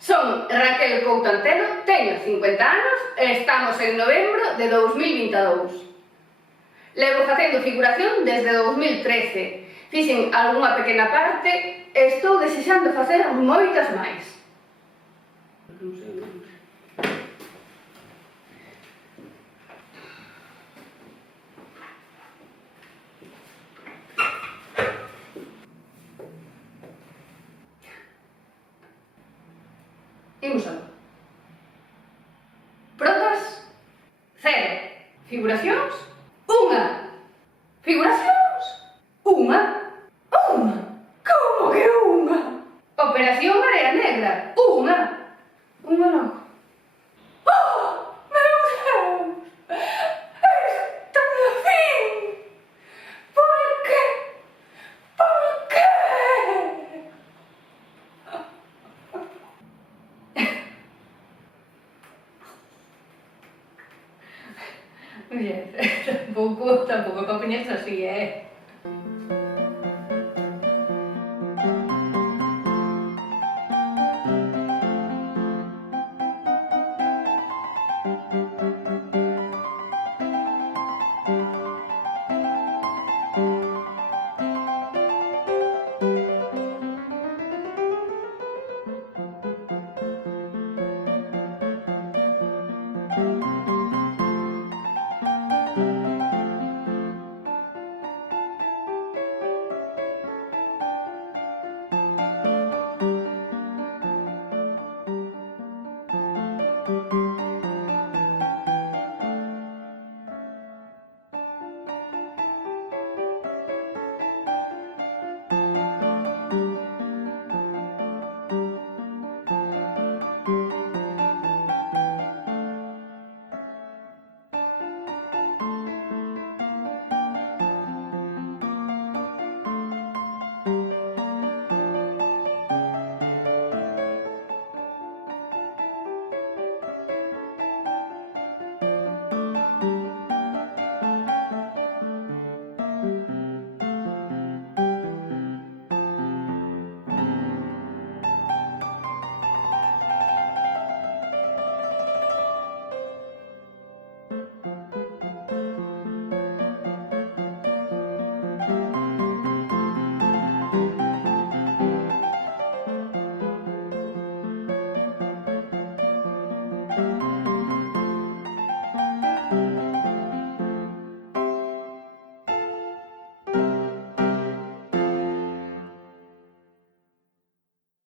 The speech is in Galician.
Son Raquel Couto Antelo, teño 50 anos e estamos en novembro de 2022. Levo facendo figuración desde 2013. Fixen algunha pequena parte e estou desexando facer moitas máis. Imos algo. Protas, 0. Figuracións, 1. Figuracións, 1. Como que 1? Operación Marea Negra, 1. Unha logo. Oh, meu Deus! Está no fin! Por que? Por que? Oye, tampouco pa poñerse así,